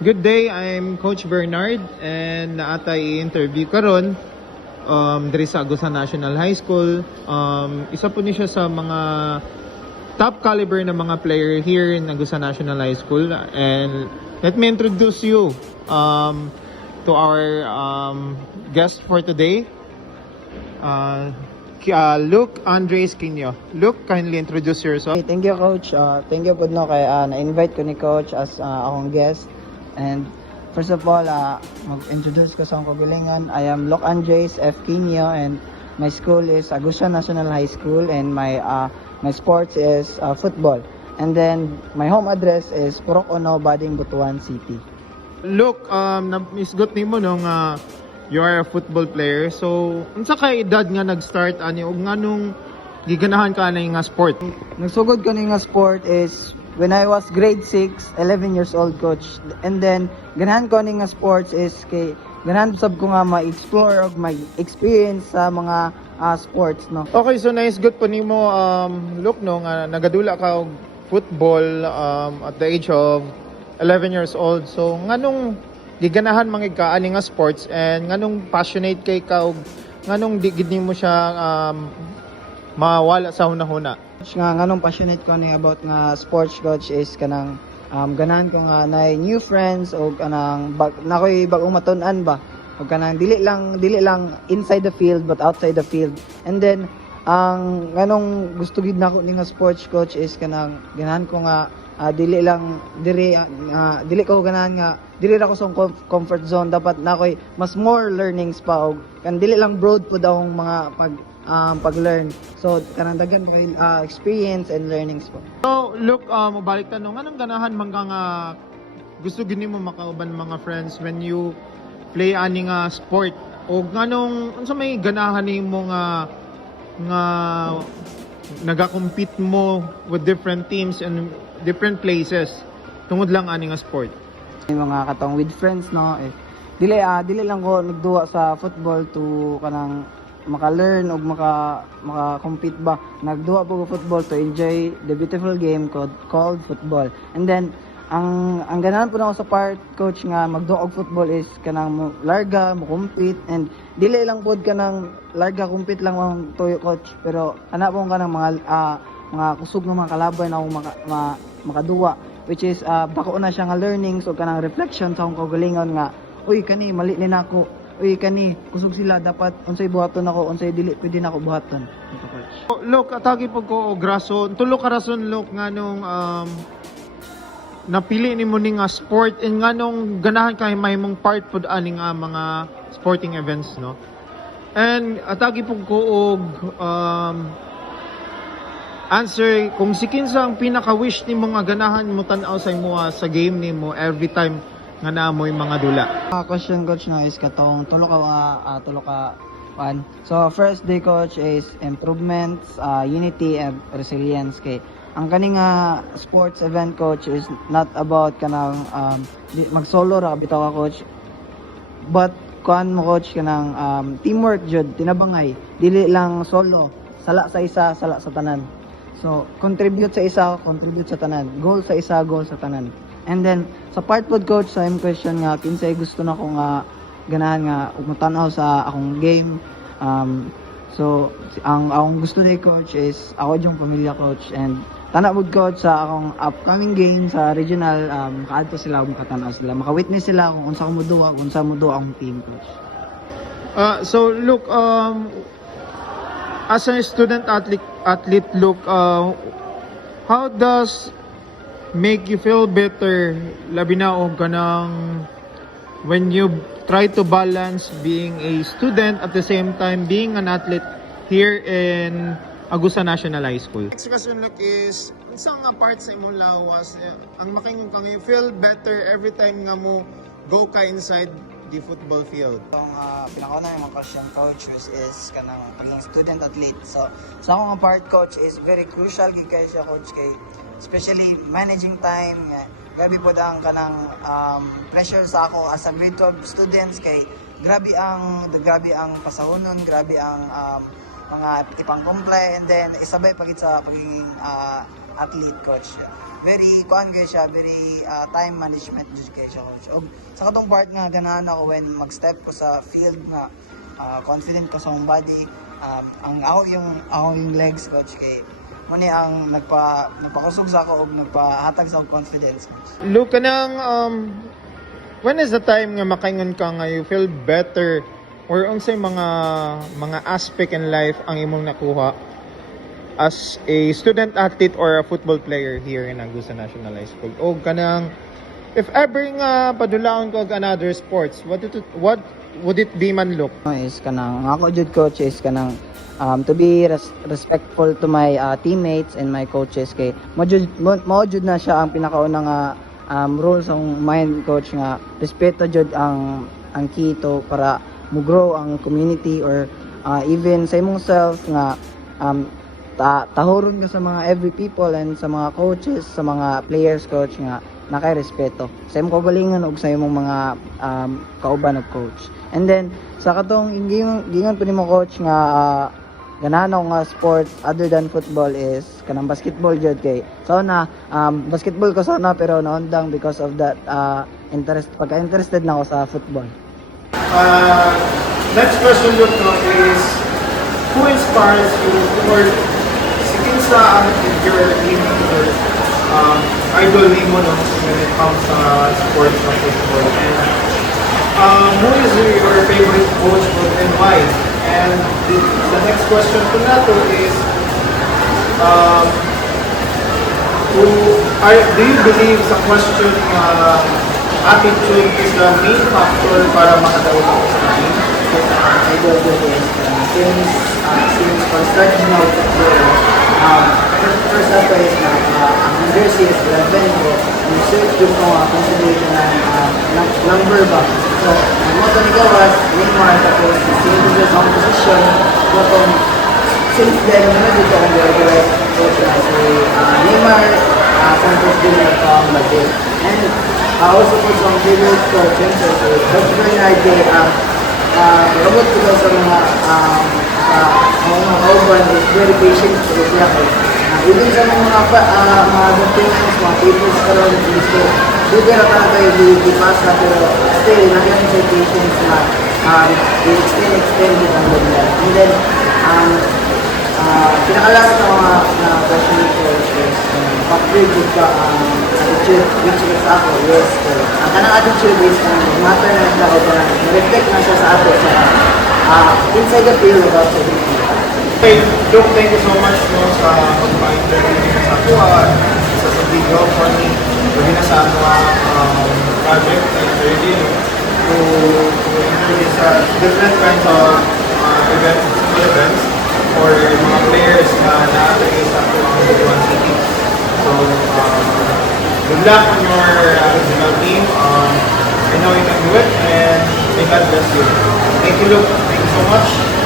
Good day, I'm Coach Bernard and naata i-interview karon diri sa Agusan National High School. Isa po ni siya sa mga top caliber na mga player here in Agusan National High School, and let me introduce you to our guest for today. Luke Andres Quino. Luke, kindly introduce yourself. Hey, thank you, Coach. Thank you po no kay na-invite ko ni Coach as akong guest. And first of all, mag-introduce ko sa akong kagalingan. I am Luke Andres F. Quino, and my school is Agusan National High School, and my sports is football. And then my home address is Purok Ono, Bading, Butuan City. Luke, isgot nimo nung you are a football player. So, unsa kay edad nga nag-start ani ug nganong giganahan ka na nga sport? Nagsugod ko ni nga sport is when I was grade 6, 11 years old, Coach. And then ganahan ko ni nga sports is kay ganahan sab ko nga ma-explore og ma-experience sa mga sports, no. Okay, so nice good po nimo Luke no nga nagadula ka og football at the age of 11 years old. So, nganong giganahan mangig ka ani nga sports, and nganong passionate kay ka og nganong di gid nimo siya mawala sa hunahuna? Nga nganong passionate ko ni about nga sports, Coach, is kanang ganahan ko nga na new friends o kanang nakoy bagong matun-an ba o kanang dili lang inside the field but outside the field. And then ang nganong gusto gid nako ni nga sports, Coach, is kanang ganahan ko nga dili ko ganahan nga dili ra ko sa comfort zone, dapat nakoy mas more learnings pa og kan dili lang broad pud akong mga pag-learn. So kanang daghan kay experience and learnings po. So, look, mabalik tanong, anong ganahan man ka nga gusto gini mo makauban mga friends when you play ani nga sport? O nganong unsa may ganahan nimo nga naga-compete mo with different teams and different places tungod lang ani nga sport? Yung mga katong with friends, no, dili lang ko nagduwa sa football to kanang maka-learn o maka-compete ba. Nagduwa po ko football to enjoy the beautiful game called football. And then ang ganahan po na ako sa part, Coach, nga magduwa og football is kanang mo larga mo compete, and dili lang pod kanang larga compete lang ang tuyo, Coach, pero ana po kanang mga kusog ng mga kalaban na makaduwa, which is bako na siya nga learnings o kanang reflection sa akong kaugalingon nga uy kani mali ni nako, uy kani kusog sila, dapat unsay buhaton ako, unsay dili pwede nako buhaton. Ito, Coach. Look, atagi po ko og rason, tulo ka rason, Look, nganong napili nimo ni nga sport, and nganong ganahan kay mahimong part pud ani nga mga sporting events, no? And atagi po ko og answer kung si kinsa ang pinaka-wish nimo nga ganahan mo tan-aw sa imo sa game nimo every time nga naamoy mga dula. Question, Coach, no, is katong tulo ka one. So first day, Coach, is improvements, unity and resilience. Kay ang kaning sports event, Coach, is not about kanang mag-solo ra bitaw ka, Coach, but kuan mo, Coach, kanang teamwork jud, tinabangay, dili lang solo, sala sa isa, sala sa tanan. So, contribute sa isa, contribute sa tanan. Goal sa isa, goal sa tanan. And then, sa part pod, Coach, sa question nga, kinsay gusto na ko nga ganahan nga umutanaw sa akong game. So, ang akong gusto ni Coach is, ako yung pamilya, Coach. And, tanawod, Coach, sa akong upcoming game sa regional, makaadto sila, makatanaw sila. Makawitness sila kung unsa ko muduwa, kung unsa muduwa akong team, Coach. So, look, as a student athlete, Look, how does make you feel better labi na og kanang when you try to balance being a student at the same time being an athlete here in Agusan National High School? Next question, Look, is unsa nga part sa imong lawas ang makingon kang you feel better every time nga mo go ka inside the football field? Itong pinakauna yung mga question, Coach, is kanang pagiging student athlete. So sa akong part, Coach, is very crucial gid kay siya, Coach, kay especially managing time. Grabe po ang kanang pressure sa ako as a grade 12 students, kay grabe ang pasahonon, grabe ang mga ipang-comply, and then isabay pagit sa pagiging athlete, Coach. very kuan kay siya, very time management jud kay siya coach. Og sa katong part nga ganahan ako when mag-step ko sa field nga confident ko sa akong body, ang ako yung legs coach kay mo ni ang nagpakusog sa ako og nagpahatag sa akong confidence coach. Look kanang when is the time nga makaingon ka nga you feel better or unsay mga aspect in life ang imong nakuha as a student athlete or a football player here in Agusa National High School? O kanang if ever nga padulaon ko og another sports, what would it be man look? Is kanang ako jud coach is kanang to be respectful to my teammates and my coaches kay mo jud na siya ang pinakauna nga rules ang mind coach nga respeto jud ang key to para mo grow ang community or even sa imong self nga tahuron ka sa mga every people and sa mga coaches, sa mga players coach nga nakay respeto sa imong kagalingon ug sa imong mga kauban og coach. And then sa katong gingon po nimo coach nga ganahan ako nga sport other than football is kanang basketball jud kay so na basketball ko sana pero naundang because of that pagka-interested na ako sa football. Next question look no is who inspires you or sa ang your idol nimo no when it comes sa sports sa football and who is your favorite coach and why? And the next question ko na to is do you believe sa question attitude is the main factor para makadaog ako sa team? Idol ko is since construction now first up is na ang jersey is 11 ko ang search yung consideration ng number ba so ang motto ni Gawas Neymar tapos same sa composition so since then naman dito ang direct coach na si Neymar Santos din na Madrid and also po sa favorite coach so Coach Bernard robot ko daw sa mga kauban is very patient sa siya kay even sa mga documents, mga papers karon gusto dito ra para tayo di-pasa pero still nagyan sa patience na extend ang deadline and then pinakalamat ng mga question coach is pag-preview ka attitude which is ako yes ang kanang attitude is matter na siya o reflect na siya sa ato sa inside the field without the field. Okay, Luke, thank you so much no, sa pagpa-interview sa ako sa video for me. Pwede na sa project na interview to interview sa different kinds of events for mga players na nakalagay sa Butuan City. So, good luck on your regional team. I know you can do it and may God bless you. Thank you, Luke. Thank you so much.